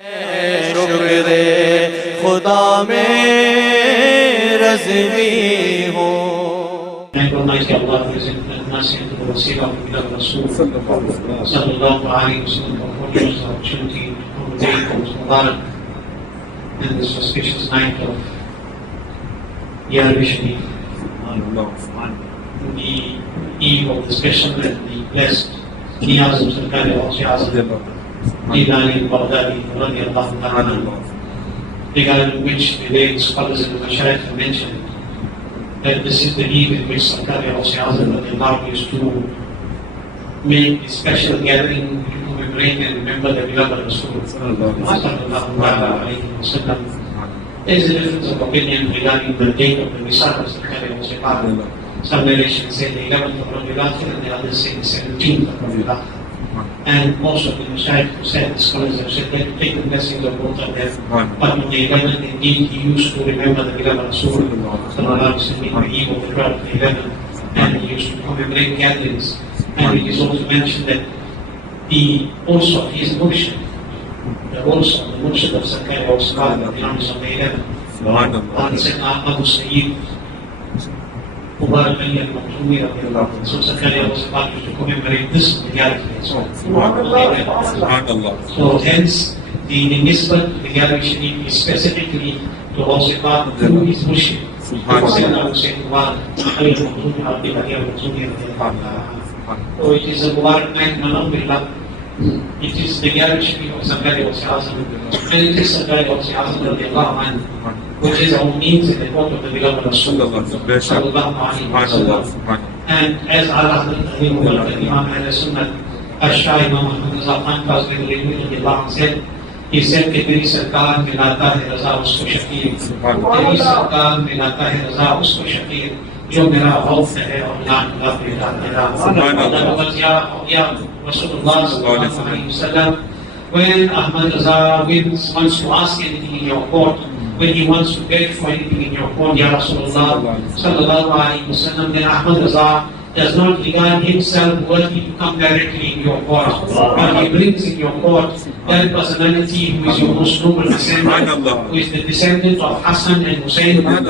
शुक्र खुदा में रज़वी हो। Recognize that Allah is in the mercy of the Wasilah of the Rasul Sallallahu Alaihi Wasallam for affording us the opportunity to congregate on Mubarak and this auspicious night of Gyarhween, the eve of the special and the blessed Niyaz of Sarkar-e Azam Ilani Baghdadi Radiallahu Ta'ala, regarding which the late scholars and the Shareef have mentioned that this is the eve in which Sarkar-e Azam used to make a special gathering to commemorate and remember the beloved Rasul Sallallahu Alaihi Wasallam. There is a difference of opinion regarding the date of the Misal of Sarkar-e Azam. Some narrations say the 11th of Rabiul Akhir and the others say the 17th of Rabiul Akhir. And most of the Mashaykh who said, the scholars have said, they take the blessings of both of them. But on the 11th, indeed, he used to remember the beloved Rasul Sallallahu Alaihi Wasallam on the eve of the 12th, the 11th, and he used to commemorate gatherings. And it is also mentioned that also his murshid, the murshid of Sarkar-e Azam, the Imam is on the 11th. And he said, Abu Sayyid, so Sarkar-e Azam used to commemorate this in the Gyarhween. So hence the nisbat to the Gyarhween is specifically to Awsiqat through his murshid. So it is a Mubarak night, alhamdulillah. It is the Gyarhween of Sarkar-e Azam, and it is Sarkar-e Azam which is our means in the court of the beloved Rasulullah Sallallahu Alaihi Wasallam. And as Allah Imam Al-Sunnah Ashah Imam Afthab Cassim said, he said कि मेरी सरकार में लाता है रज़ा उसको शकीर, मेरी सरकार में लाता है रज़ा उसको शकीर, जो मेरा खौफ है और लान का मेरा या Rasulullah Sallallahu Alaihi Wasallam. When Ahmad Raza wants to ask anything in your court, when he wants to beg for anything in your court, Ya Rasulullah Sallallahu Alaihi Wasallam, then Ahmad Raza does not regard himself worthy to come directly in your court, but he brings in your court that personality who is your most noble descendant, who is the descendant of Hassan and Hussein, that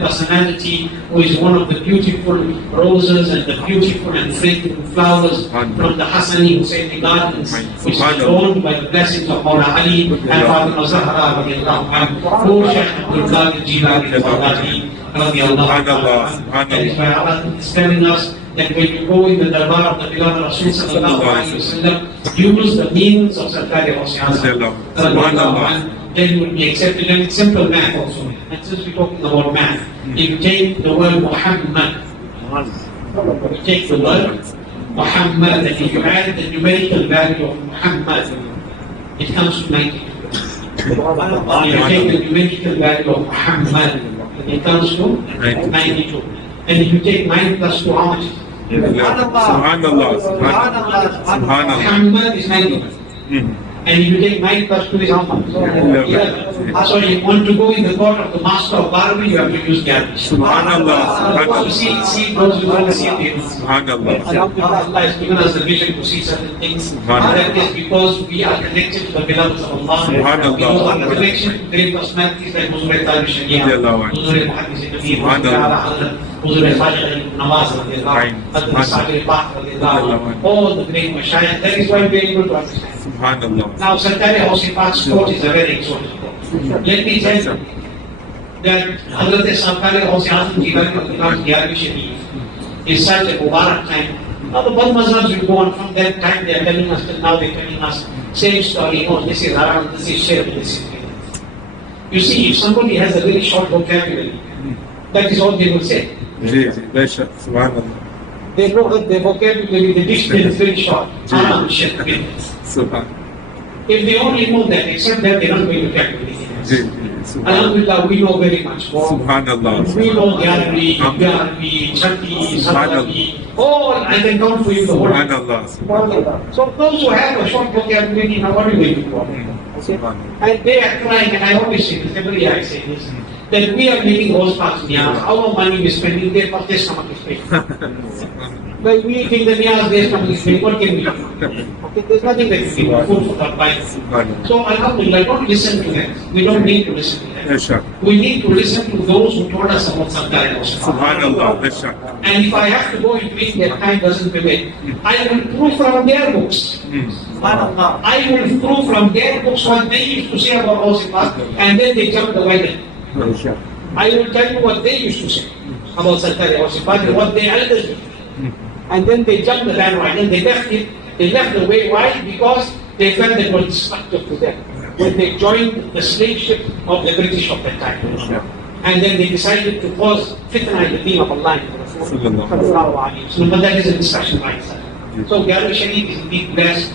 personality who is one of the beautiful roses and the beautiful and fragrant flowers from the Hassani Husseini gardens, which is adorned by the blessings of Mawla Ali and Fatima Zahra, who Shaykh Abdul Qadir Jilani Baghdadi. That is why Allah is telling us that when you go in the darbar of the beloved Rasul Sallallahu Alaihi Wasallam, use the means of Sarkar-e Azam, then you will be accepted. And it's simple math also. And since we're talking about math, if you take the word Muhammad, you take the word Muhammad, and if you add the numerical value of Muhammad, it comes to 92. If you take the numerical value of Muhammad, it comes to 92. And if you take 9 plus 2, how much? Subhanallah. Muhammad is 90. And if you take 9 plus 2 is how much? 11. So you want to go in the court of the master of Gyarhween, you have to use Gyarhween. Subhanallah. So see those who want to see it. Subhanallah. Allah has given us the vision to see certain things. That is because we are connected to the beloved of Allah. Subhanallah. Because of the connection to great personalities like Huzur al-Tabi'in, Huzur al-Muhaddis al-Qadim, Huzur al-Fajr al-Nawaz, all the great Mashayikh. That is why we are able to understand. Now, Sarkar-e Azam's court is a very exotic court. Let me tell you that Hazrat Sarkar-e Azam Gyarhween is such a Mubarak time. Now, the Bad Mazhabs will go on from that time. They are telling us that now they are telling us same story. Oh, this is haram, this is shirk, this is shirk. You see, if somebody has a very short vocabulary, that is all they will say. They know that their vocabulary, the dictionary is very short. Haram, shirk, if they only know that, except that they are not going to calculate anything else. Alhamdulillah, we know very much more. Subhanallah. We know Gyarhween, Chatti, Sabari, all, I can count for you the whole. Subhanallah. So those who have a short vocabulary, now what are we going to do? And they are trying, and I always say this, every year I say this, that we are making those parts, our money we are spending there, but their stomach is paying. By we eating the niyaz based on this thing, what can we do? Okay, there's nothing that we can do. Food for that bite. So alhamdulillah, don't listen to them. We don't need to listen to them. Yes, sir. We need to listen to those who told us about Sarkar. Subhanallah. Yes, sir. And if I have to go in between, that time doesn't permit, I will prove from their books. I will prove from their books what they used to say about Osifat, and then they jump the wagon. Yes, sir. I will tell you what they used to say about Sarkar Osifat and what their elders used to say. And then they jumped the bandwagon, they left it, they left the way. Why? Because they felt that it was destructive to them when they joined the slave ship of the British of that time. And then they decided to cause fitna in the deen of Allah. But that is a discussion by itself. So Gyarhween Shareef is indeed blessed.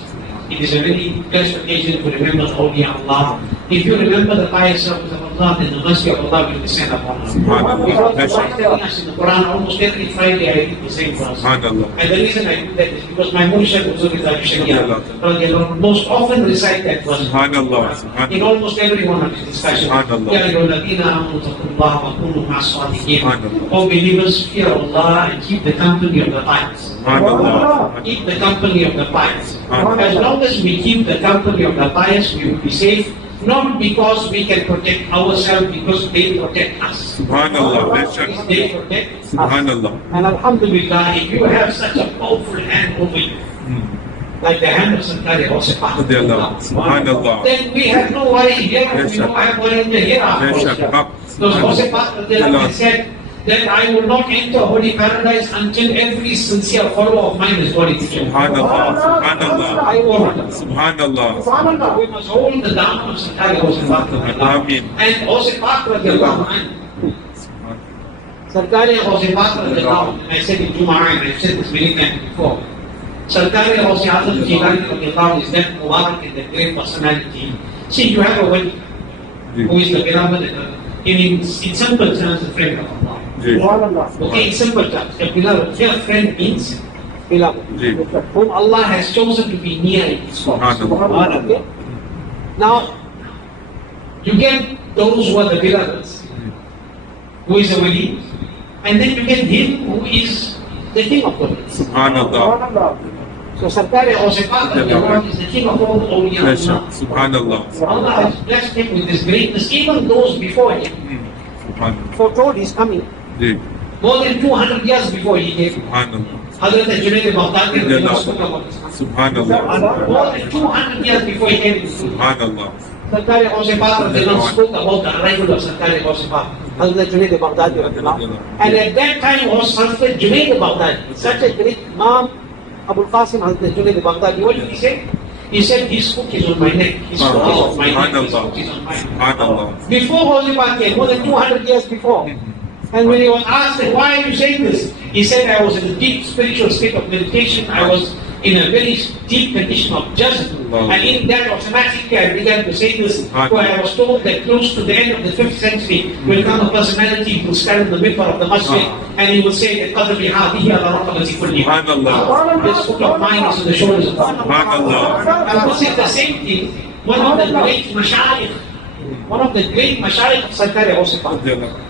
It is a very blessed occasion to remember the Awliya Allah. If you remember the pious servants of Allah, then the mercy of Allah will descend upon us. Because Allah telling us in the Quran almost every Friday I read the same verse. And the reason I do that is because my Murshid most often recite that verse. In almost every one of his discussions. O believers, fear Allah and keep the company of the pious. Keep the company of the pious. As long as we keep the company of the pious, we will be safe. Not because we can protect ourselves, because they protect us. Subhanallah. They protect us. Subhanallah. And alhamdulillah, if you have such a powerful hand over you, like the hand of Sarkar Subhanallah. then we have no worry here, we don't have worry in the hereafter. Because Osifat said that I will not enter holy paradise until every sincere follower of mine is body teacher. Subhanallah. Subhanallah. Subhanallah. We must hold the down of Sarkar Ameen. and Osifat radiallahu anhu. Sarkar Osifat radiallahu anhu. I said in Jum'ah and I've said this many times before. Sarkar Osifat radiallahu anhu is that Mubarak in the great personality. See, you have a wali who is the beloved, in simple terms, the friend of Allah. Okay, in simple terms, a beloved. Here, friend means beloved, whom Allah has chosen to be near in His cause. Okay? Now, you get those who are the beloveds, who is a wali, and then you get him who is the king of the wali. Subhanallah. So Sarkar Osifat is the king of all the awliya. Subhanallah. Allah has blessed him with this greatness. Even those before him foretold his coming. More than 200 years before he came. Hazrat Junaid Baghdadi spoke about this. Subhanallah. More than 200 years before he came. Subhanallah. Sarkar Osifat spoke about the arrival of Sarkar Osifat. Hazrat Junaid Baghdadi. And at that time was Hazrat Junaid Baghdadi, such a great Imam Abul Qasim Hazrat Junaid Baghdadi. What did he say? He said, his foot is on my neck, his foot is on my neck, his foot is on my neck. Before Osifat came, more than 200 years before. And when he was asked, why are you saying this? He said, I was in a deep spiritual state of meditation. I was in a very deep condition of judgment. And in that automatically I began to say this, where I was told that close to the end of the 5th century will come a personality who will stand in the middle of the masjid and he will say that Qadri hadihi ala raqabati kulli. This foot of mine is on the shoulders of Allah. And this is the same thing. One of the great mashayikh of Sarkar Osifat,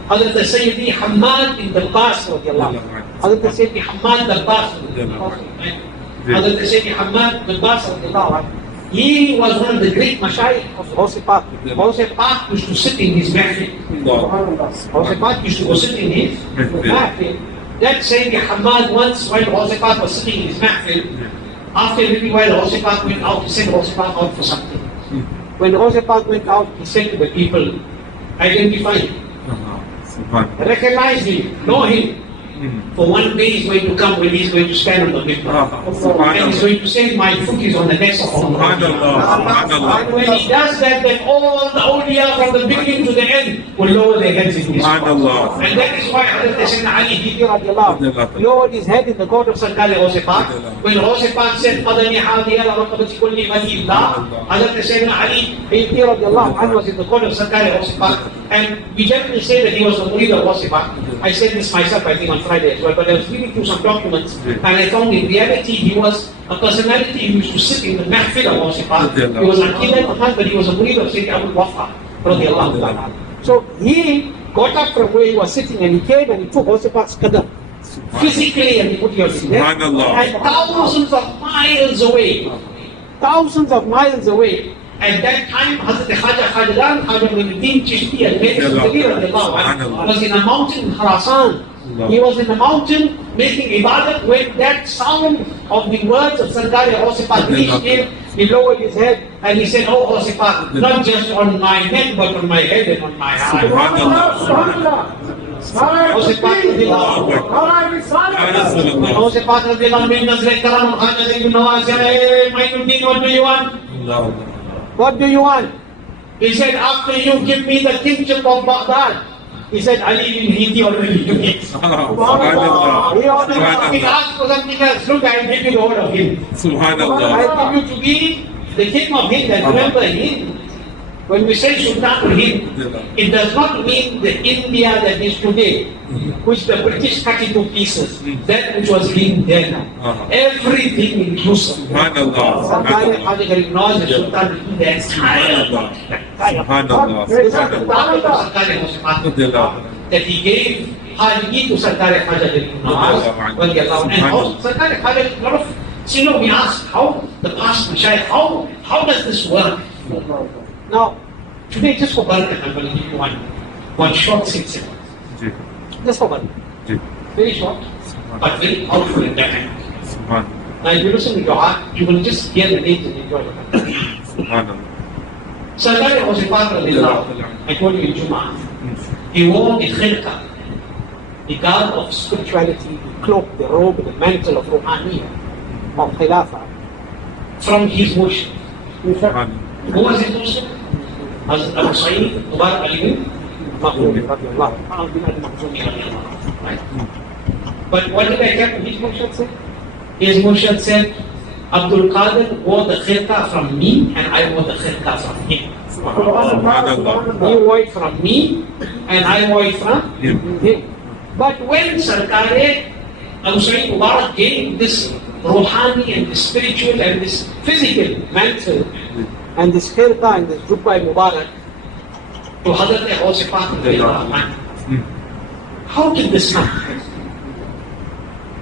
Hazrat Sayyidi Hamad bin Dabbas Hazrat Sayyidi Hamad Dabbas Hazrat Sayyidi Hamad Dabbas, he was one of the great mashayikh of Osifat. Osifat used to sit in his mahfil. Osifat used to go sit in his mahfil. That Sayyidi Hamad once, while Osifat was sitting in his mahfil, after a little while Osifat went out, he sent Osifat out for something. When Osifat went out, he said to the people, identify him, recognize him, know him. For one day he's going to come when he's going to stand on the mikvah. And he's going to say, my foot is on the necks of Allah. And when he does that, then all the awliya from the beginning to the end will lower their heads in his court. And that is why Hazrat Ali lowered his head in the court of Sarkar Osifat. When Osifat said, Qadani hadi ala raqabati kulli wali Allah, Hazrat Ali was in the court of Sarkar Osifat. And we generally say that he was the murid of Osifat. I said this myself, I think, on Friday as well, but I was reading through some documents and I found in reality he was a personality who used to sit in the mahfil of Osifat. He was a kid at the time, but he was a murid of Sayyid Abu Wafah. So he got up from where he was sitting and he came and he took Osifat's qadam, physically and put your seat there. Subhanallah. And thousands of miles away, at that time, Hazrat Khaja Muhyiddin Chishti al-Kabir was in a mountain in Khurasan. He was in the mountain making ibadat when that sound of the words of Sardar Hosipad reached him. He lowered his head and he said, "Oh Hosipad, not just on my neck but on my head and on my eye." Hosipad what do you want? He said, "After you give me the kingship of Baghdad." He said, "Ali bin Hindi already took it." He asked for something else. Look, I will give you the whole of him. Subhanallah. I give you to be the king of Hind. And remember, Hind, when we say Sultan of Hind, it does not mean the India that is today, which the British cut into pieces. That which was Hind then. Everything inclusive. Subhanallah. Sometimes Khaja ignores the Sultan of Hind, the entire Subhanallah. this is the power of Sarkar that he gave Khalidi to Sarkar Khaja Nawaz. And also Sarkar Khaja, a lot of, you know, we ask how the past Mashayikh, how does this work? Now, today just for Barakat, I'm going to give you one short 6 seconds. Just for Barakat. Very short, but very powerful in that time. Now, if you listen to your heart, you will just hear the names and enjoy it. Subhanallah. Sarkar was a part of Allah. I told you in Jum'ah. He wore the khilqa, the garb of spirituality, the cloak, the robe, the mantle of Ruhaniyya, of Khilafah, from his worship. Who was his worship? Hazrat Abu Sa'id Mubarak Ali bin Makhzumi radiallahu. Right? But what did I get his Murshid say? His Murshid said, Abdul Qadir wore the khilqa from me and I wore the khilqa from him. He wore it from me and I wore it from him. But when Sarkar Abu Sa'id Mubarak gave this Ruhani and this spiritual and this physical mantle and this khilqa and this jubba Mubarak to Hazrat Hosipad, how did this happen?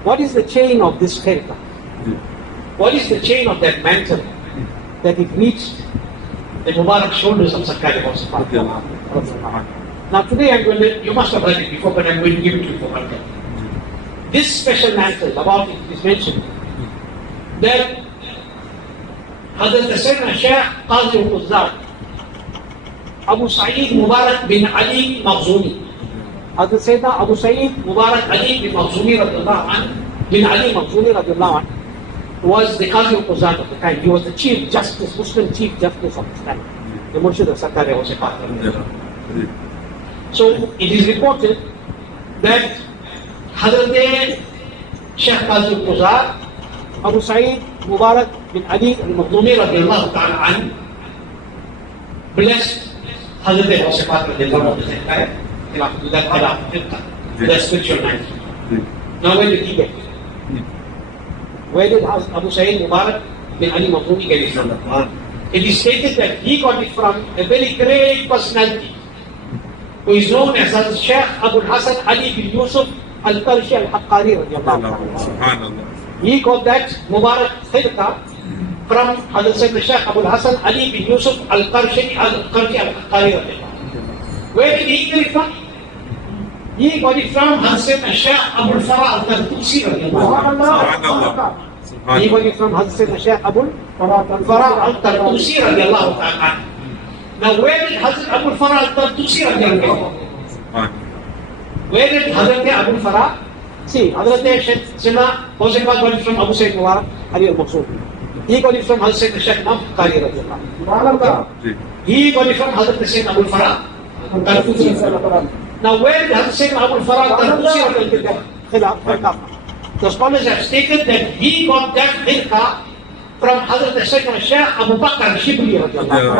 What is the chain of this khilqa? What is the chain of that mantle that it reached the Mubarak shoulders of Sarkar Hosipad? Now today I'm going to, you must have heard it before, but I'm going to give it to you for one thing. This special mantle, about it is mentioned that Hazrat Sayyidina Shaykh Qazi al-Quzzar Abu Sa'id Mubarak bin Ali Makhzumi, Hazrat Sayyidina Abu Sa'id Mubarak Ali bin Makhzumi radiallahu anhu, bin Ali Makhzumi radiallahu anhu, was the Qazi al-Quzzar of the time. He was the Chief Justice, Muslim Chief Justice of the time, the Murshid of Sarkar Hosipad. So it is reported that Hazrat Shaykh Qazi al-Quzzar Abu Sa'id Mubarak bin Ali al-Makhzumi radiallahu ta'ala anhu blessed Hazrat Hosipad radiallahu anhu with that spiritual mind. Now where did he get it? Where did Abu Sa'id Mubarak bin Ali Makhzumi get it from? It is stated that he got it from a very great personality who is known as Shaykh Abu Hassan Ali bin Yusuf Al-Qarshi Al-Qaadiri radiallahu anhu. He got that Mubarak khilqa from Hazrat Shaykh Abu Hassan Ali bin Yusuf Al-Qarshi Al-Qaadiri. Where did he get it from? He got it from Hazrat Shaykh Abu Farah Al-Tartusi. He got it from Hazrat Shaykh Abu Farah Al-Tartusi. Now where did Hazrat Abu Farah Al-Tartusi? Where did Hazrat Abu Farah? See, Hazrat Sayyidina Hosipad got it from Abu Sa'id Mubarak Ali al-Makhzumi. He got it from Hazrat Shaykh Qaadiri radiallahu. He got it from Hazrat Sayyidina Abu Farah Al-Tartusi. Now where did Hazrat Sayyidina Abu Farah Al-Tartusi? The scholars have stated that he got that khilqa from Hazrat Sayyidina Shaykh Abu Bakr Shibli radiallahu.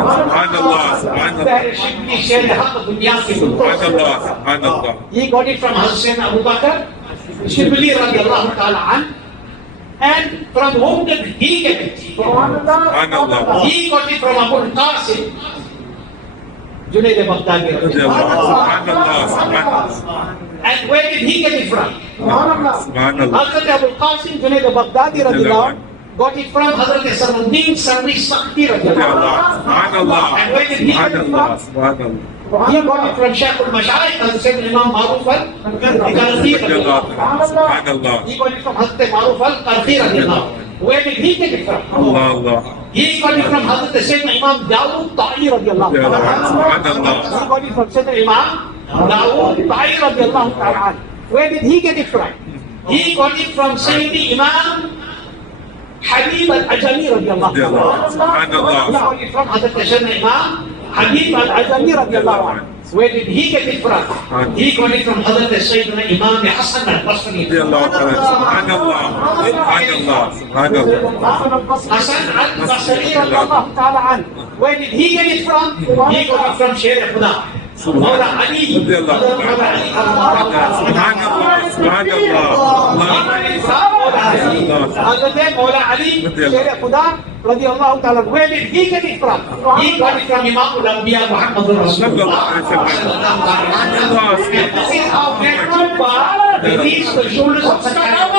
He got it from Hazrat Sayyidina Abu Bakr Shibli radiallahu ta'ala an. And from whom did he get it? He got it from Abu Cassim, Junaid Baghdadi. Subhanallah. Subhanallah. And where did he get it from? Subhanallah. Hazrat Abul Qasim Junaid Baghdadi radiallahu anhu got it from Hazrat Saruddin Sarwi Sakti radiallahu anhu. Subhanallah. And where did he get it from? Subhanallah. He got it from Shaykh al-Mashayikh, as said Imam Maruf al-Qarfi. Subhanallah. He got it from Hazrat Maruf al-Qarfi radiallahu anhu. Where did he get it from? Allah. He got it from Hazrat Sayyidina Imam Dawood Ta'i radiallahu anhu. He got it from Sayyidina Imam Dawood Ta'i radiallahu anhu. Where did he get it from? He got it from Sayyidina Imam Habib al-Ajami radiallahu anhu. Subhanallah. He got it from Hazrat Sayyidina Imam Habib al-Ajami radiallahu anhu. Where did he get it from? He got it from Hazrat Sayyidina Imam Hassan al-Basri. Subhanallah. Subhanallah. Hassan al-Basri radiallahu ta'ala anhu. Where did he get it from? He got it from Shareef. Mawla Ali. Subhanallah. Mawla Ali, Shareef Khuda, radiallahu ta'ala. Where did he get it from? He got it from Imam Ul Awliya Muhammadur Rasulullah. This is how that Jubba reaches the shoulders of such a man.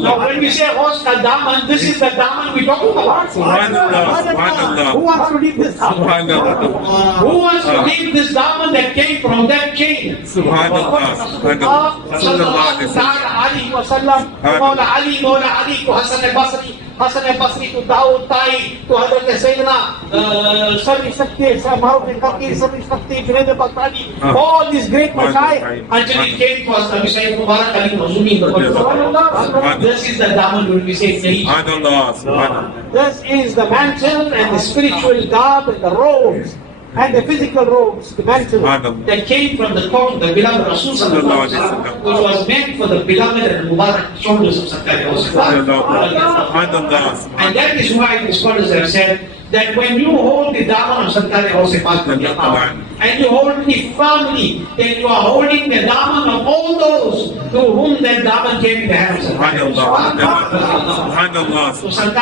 Now when we say horse ka daman, this is the daman we talking about. Who wants to leave this daman? Who wants to leave this daman that came from that chain? Mawla Ali to Hassan al-Basri, Hassan al-Basri to Dawood Ta'i, to Hazrat Sayyidina Sarwi Sakti, Maruf al-Qarfi, Sarwi Sakti, Junaid Baghdadi, all these great mashayikh until it came to us, Nabi Sayyid Mubarak Ali Mazumi. This is the daman when we say Sayyid. This is the mantle and the spiritual garb and the robes and the physical robes, the mantle that came from the court, the beloved Rasul sallallahu alaihi wasallam, which was meant for the beloved and Mubarak shoulders of Sayyid. And that is why the scholars have said that when you hold the daman of Sayyid and you hold it firmly, then you are holding the daman of all those to whom that daman came in the hands of Allah. So Sayyid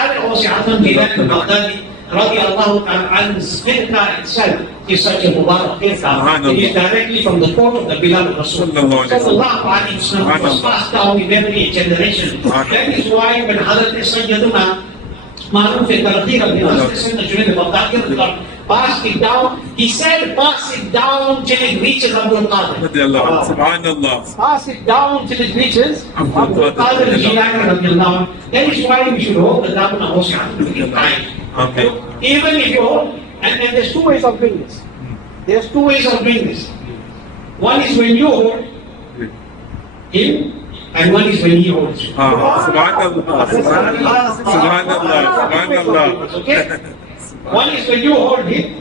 Baghdadi radiallahu ta'ala anhu's firqa itself is such a Mubarak firqa. It is directly from the court of the beloved Rasul sallallahu alaihi wasallam, was passed down in every generation. That is why when Hazrat Sayyiduna Maruf al-Qarfi passed it down, he said, pass it down till it reaches Abdul Qadir. Subhanallah. Pass it down till it reaches Abdul Qadir al-Jilani. That is why we should hold the daman of Hosea. Even if you hold, and there's two ways of doing this. There's two ways of doing this. One is when you hold him, and one is when he holds you. Subhanallah. Okay? One is when you hold him,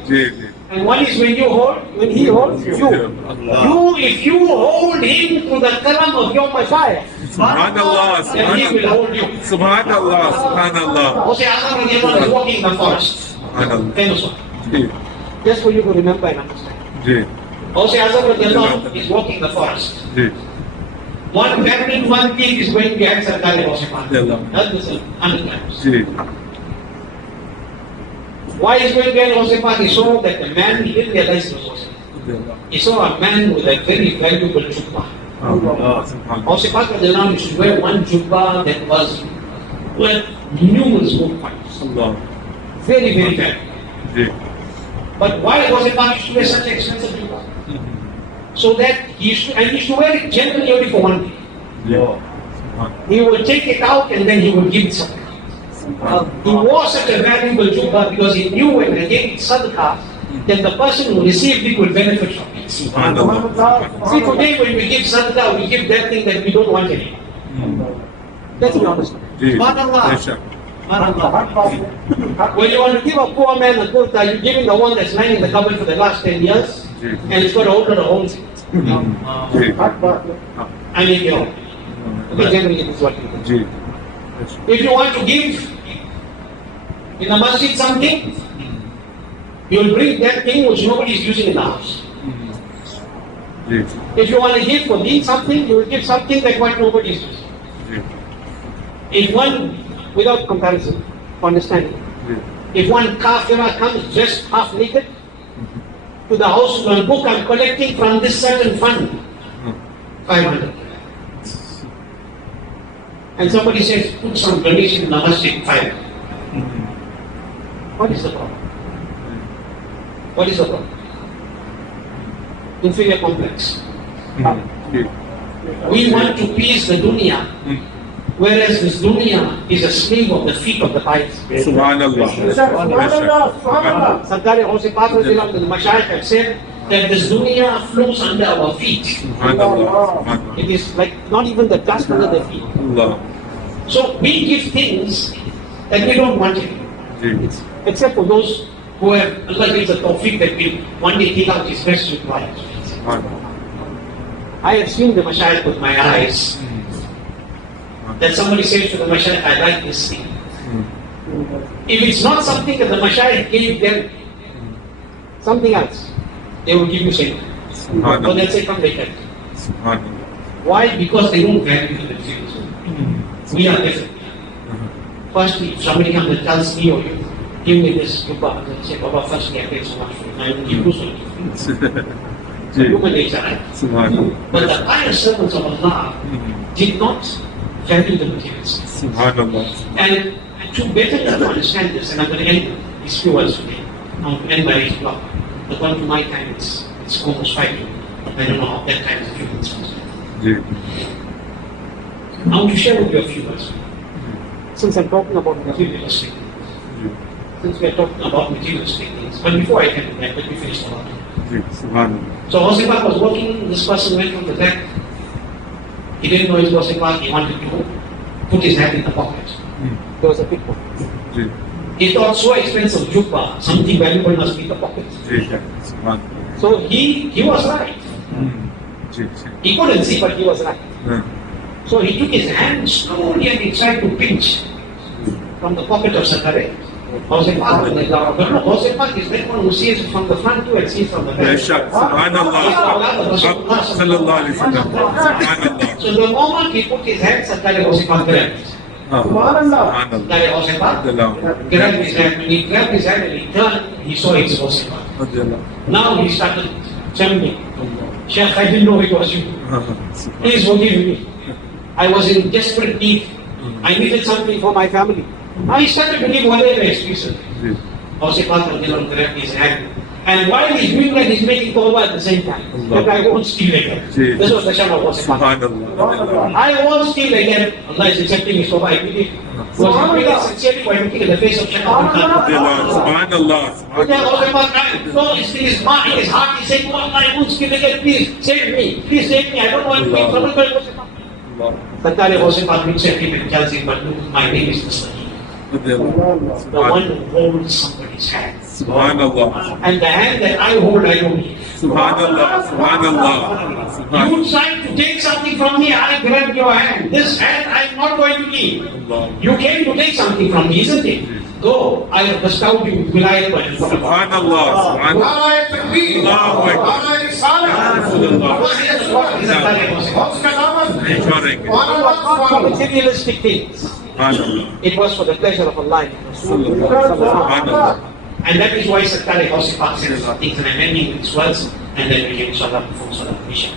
and one is when he holds you. If you hold him to the karam of your Messiah, then he will hold you. Subhanallah. Hosea Azam is walking in the forest. Famous one. Just for you to remember and understand. Hosea Azam is walking in the forest. One pregnant, one pig is going behind Sarkari Hosea. That is 100 times. Why is going behind Hosea? He saw that the man, he didn't realize it was Hosea. He saw a man with a very valuable jubba. Hosea used to wear one jubba that was worth numerous gold coins. Very, very valuable. But why Hosea used to wear such expensive jubba? So that he used to wear it generally only for one day. He would take it out and then he would give it something. He wore such a valuable jubba because he knew when he gave it sadaqah, then the person who received it will benefit from it. See, today when we give sadaqah, we give that thing that we don't want anymore. Let's be honest. When you want to give a poor man a kurta, you give him the one that's lying in the cupboard for the last 10 years, and it's got a whole lot of holes in it. I mean, you know, generally this is what you do. If you want to give in the masjid something, you will bring that thing which nobody is using in the house. If you want to give for being something, you will give something that quite nobody is using. If one, without comparison, understanding, If one kafira comes just half naked to the house to a book, I'm collecting from this certain fund 500. And somebody says, put some donation in the masjid, 500. What is the problem? What is the problem? Inferior complex. We want to please the dunya, whereas this dunya is a slave of the feet of the pious. Subhanallah. Sardar Ghaus Pak Radhiyallahu anhu, the Mashayikh have said that this dunya flows under our feet. Subhanallah. It is like not even the dust under the feet. Allah. So we give things that we don't want it. Except for those who have, Allah gives a tawfiq that will one day take out his best with life. I have seen the Mashayikh with my eyes. That somebody says to the Mashayikh, I like this thing. If it's not something that the Mashayikh gave them, something else, they will give you something. Or they'll say, come later. Why? Because they don't value the things. We are different. Firstly, if somebody comes and tells me or you, give me this Kuba, and say, Baba, firstly, I paid so much for it. I will give you something. Human nature, right? But the pious servants of Allah did not value the materials. And to better understand this, and I'm going to end these few words today. I'm going to end by 8 o'clock. But one to my time, it's almost 5 o'clock. I don't know how that time is a few minutes. I want to share with you a few words. Since I'm talking about materialistic things. Since we are talking about materialistic things. But before I can do that, let me finish the matter. So Hosipah was working, this person went from the back. He didn't know his Hosipah, he wanted to put his hand in the pocket. There was a big pocket. He thought so expensive jubba, something valuable must be in the pocket. So he was right. He couldn't see, but he was right. So he took his hand slowly and he tried to pinch from the pocket of Sakare. Hosipah is that one who sees from the front too and sees from the back. So the moment he put his hand, Sakare Hosipah grabbed. Sakare Hosipah grabbed his hand. When he grabbed his hand and he turned, he saw his Hosipah. Now he started trembling. Sheikh, I didn't know it was you. Please forgive me. I was in desperate need. I needed something for my family. I started to give whatever excuses. Hosipah grabbed his hand. And while he's doing that, he's making tawbah at the same time. That I won't steal again. This was the sham of Hosipah. I won't steal again. Allah is accepting his tawbah. I believe. Was he doing it sincerely by looking at the face of Shaykh Subhanallah. No, it's in his mind, in his heart. He said, oh Allah, I won't steal again. Please save me. Please save me. I don't want to be in trouble by Hosipah. Sardar Hosipah looks at him and tells him, but look, my name is Mr. The one who holds somebody's hand. Subhanallah. And the hand that I hold, I don't need. Subhanallah. You tried to take something from me, I grabbed your hand. This hand I'm not going to leave. You came to take something from me, isn't it? Go, I have bestowed you with wilayat. Subhanallah. Materialistic things. It was for the pleasure of Allah. And that is why Sakare Hosipah says things, and I'm ending these words, and then we can inshallah perform salah mission.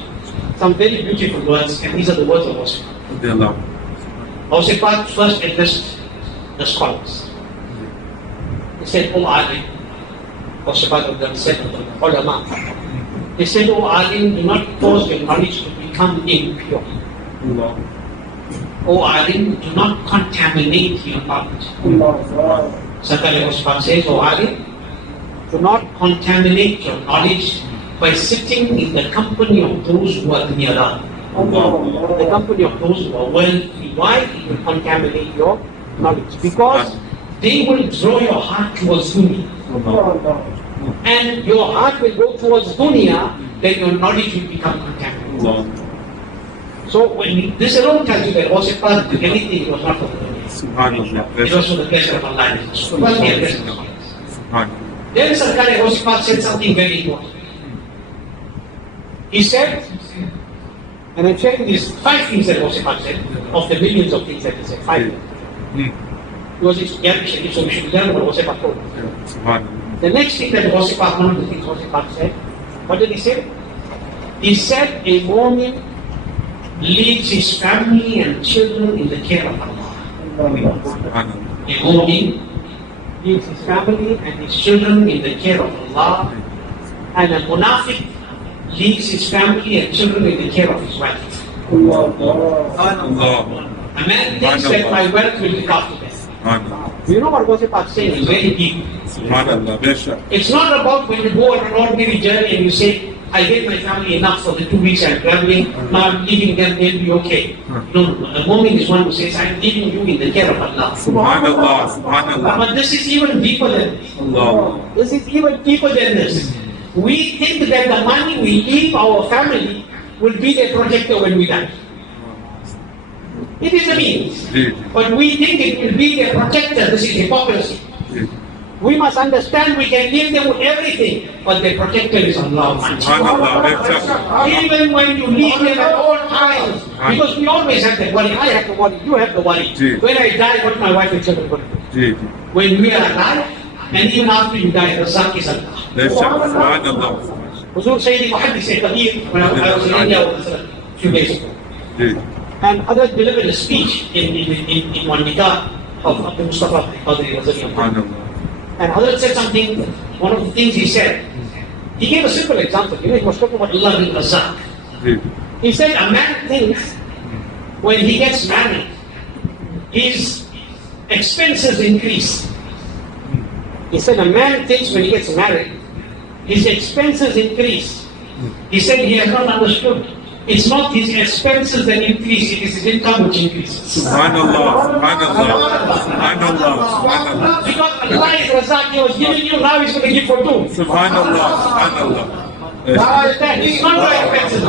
Some very beautiful words, and these are the words of Hosipah. Hosipah first addressed the scholars. He said, O Alim, Hosipah said to the ulama, he said, O Alim, do not cause your knowledge to become impure. O Alim, do not contaminate your knowledge. Sakare Hosipah says, O Alim, do not contaminate your knowledge by sitting in the company of those who are dunyadar. The company of those who are worldly. Why? It will contaminate your knowledge. Because they will draw your heart towards dunya. And your heart will go towards dunya, then your knowledge will become contaminated. So when this alone tells you that Hosipah did anything, it was not for the dunya. It was for the pleasure of Allah. Then Sakare Hosipah said something very important. He said, and I'm sharing these 5 things that Hosipah said, of the millions of things that he said, 5 things. Because it's Gyarhween Shareef, so we should learn what Ghuze Pak told us. Subhanallah. The next thing that Ghuze Pak, one of the things Ghuze Pak said, what did he say? He said a Mu'min leaves his family and children in the care of Allah. Subhanallah. A Mu'min leaves his family and his children in the care of Allah, and a Munafiq leaves his family and children in the care of his wife. Allah. A man thinks that my wealth will look after them. Subhanallah. You know what Ghuze Pak is saying? It's very deep. Subhanallah. Besha. It's not about when you go on an ordinary journey and you say, I gave my family enough for the 2 weeks I'm traveling, now I'm leaving them, they'll be okay. No, a Mu'min is one who says, I'm leaving you in the care of Allah. Subhanallah. Subhanallah. But this is even deeper than this. Allah. This is even deeper than this. We think that the money we leave our family will be their protector when we die. It is a means. But we think it will be their protector. This is hypocrisy. We must understand we can give them with everything, but their protector is Allah. Subhanallah. Even when you leave them at all times, because we always have that worry. I have the worry, you have the worry. When I die, what my wife and children going to do? When we are alive, and even after you die, Razak is Allah. Subhanallah. Huzur Sayyidi Muhaddis Qadir, when I was in India a few days ago, and Hazrat delivered a speech in one nikah of Abdul Mustafa Al-Qaadiri. Subhanallah. And Hazrat said something, one of the things he said, he gave a simple example. You know, he was talking about Allah bin Razak. He said, a man thinks when he gets married, his expenses increase. He said, a man thinks when he gets married, his expenses increase. He said he has not understood. It's not his expenses that increase, it is his income which increases. Subhanallah. Subhanallah. Subhanallah. Subhanallah. Because Allah is Razak, He was giving you, now He's going to give for two. Subhanallah. Subhanallah. It's not my expenses.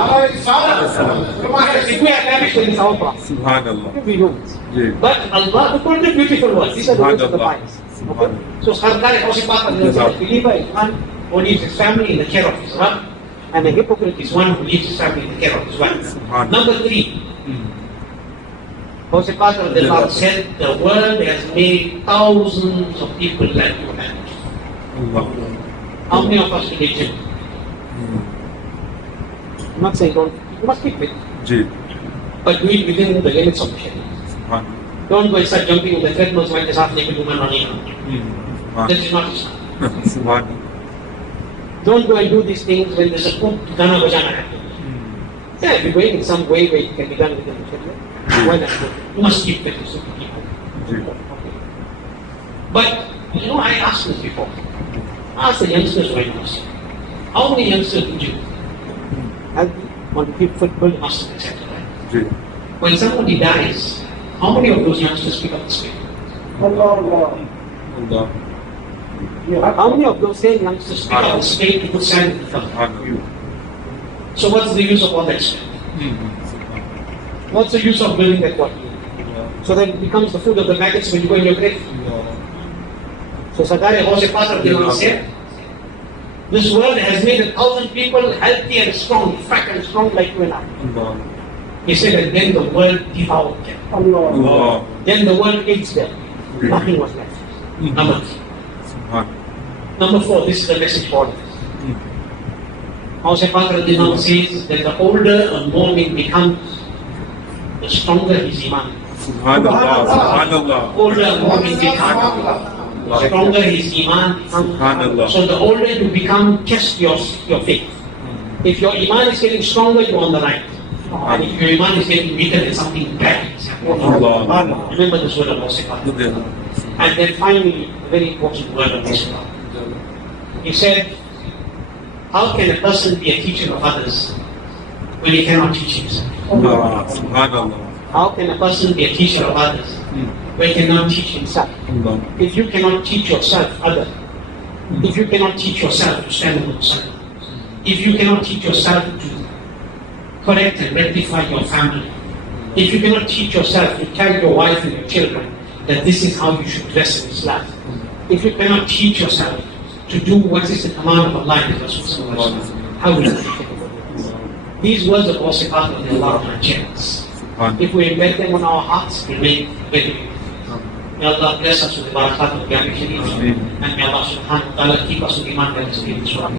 If we are lavish, then it's our problem. Subhanallah. We don't. But Allah, look at the beautiful words. These are the words of the pious. Okay? So Sarkar Ghuze Pak, the believer is one who leaves his family in the care of his Rabb, and the hypocrite is one who leaves his family in the care of his wife. Number 3, Ghuze Pak said, the world has made thousands of people like you and how many of us religion? I'm not saying don't, you must keep it, but do it within the limits of the Sharia. Don't go and start jumping with the treadmills like this half-naked woman running around. That is not Islam. Don't go and do these things when there's a Gana Bajana happening. Yeah, if you're going in some way where it can be done within the Sharia, why not? You must keep it so people. But, you know, I asked this before. I asked the youngsters right now, how many youngsters do you want to keep football must etc. Right? When somebody dies, how many of those youngsters pick up the spade? Allah. How many of those same youngsters pick up the spade to put sand in the front? So what's the use of all that spade? What's the use of building that water? So that it becomes the food of the maggots when you go in your grave. So Sadari Ghuze Pak said, this world has made 1,000 people healthy and strong, fat and strong like you and I. He said that then the world devoured them. Then the world ate them. Nothing was left. Number 3. Number 4, this is the message for us. Ghuze Pak says that the older a mu'min becomes, the stronger his iman. Subhanallah. Older a mu'min becomes, the stronger his iman becomes. So the older you become, test your faith. If your iman is getting stronger, you're on the right. And if your iman is getting weaker, then something bad is happening. Remember this word of Ghuze Pak. And then finally, a very important word of Ghuze Pak. He said, how can a person be a teacher of others when he cannot teach himself? How can a person be a teacher of others when he cannot teach himself? If you cannot teach yourself others, if you cannot teach yourself to stand up for yourself, if you cannot teach yourself to correct and rectify your family, if you cannot teach yourself to tell your wife and your children that this is how you should dress in Islam, if you cannot teach yourself to do what is the command of Allah and Rasul, how will you teach it? These words of Ghuze Pak are chants. If we embed them on our hearts, we make very May Allah bless us with the barakat of Gyarhween, and may Allah subhanahu wa ta'ala keep us with iman and spirituality.